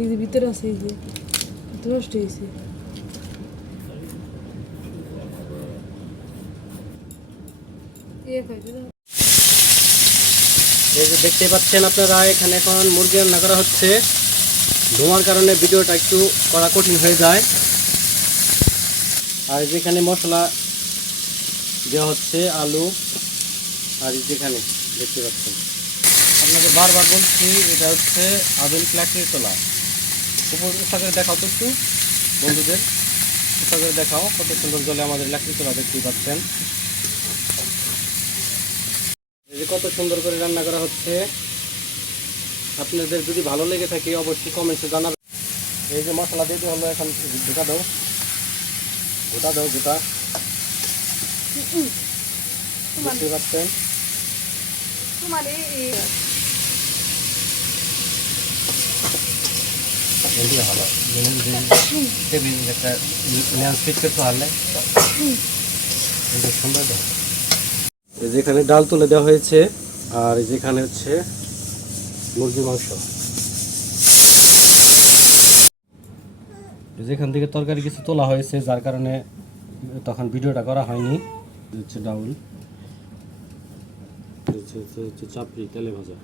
এই যে ভিতরে আছে, এই যে নষ্ট হয়েছে। এই যে দেখতে পাচ্ছেন আপনারা, এখানে এখন মুরগি রান্না করা হচ্ছে। ধোঁয়ার কারণে ভিডিওটা একটু করা কঠিন হয়ে যায়। আর যেখানে মশলা দেওয়া হচ্ছে, আলু, আর যেখানে দেখতে পাচ্ছেন, আপনাকে বারবার বলছি এটা হচ্ছে আধুনিক লাকড়ির চলা। উপর উঁচা করে দেখাও তো একটু বন্ধুদের, উঁচা করে দেখাও কত সুন্দর জলে আমাদের লাকড়ি চলা, দেখতেই পাচ্ছেন। এই যে কত সুন্দর করে রান্না করা হচ্ছে। আপনাদের যদি ভালো লেগে থাকে অবশ্যই কমেন্টসে জানাবেন। এই যে মশলা দিয়ে হলো, এখন গোটা দাও, গোটা দাও, গোটা, দেখতে পাচ্ছেন। ভালো একটা ফিট করতে পারলে সুন্দর দেয়। যেখানে ডাল তুলে দেওয়া হয়েছে, আর যেখানে হচ্ছে মুরগির মাংস। যেখান থেকে তরকারি কিছু তোলা হয়েছে, যার কারণে তখন ভিডিওটা করা হয়নি। হচ্ছে ডাউল, চাপড়ি তেলে ভাজা।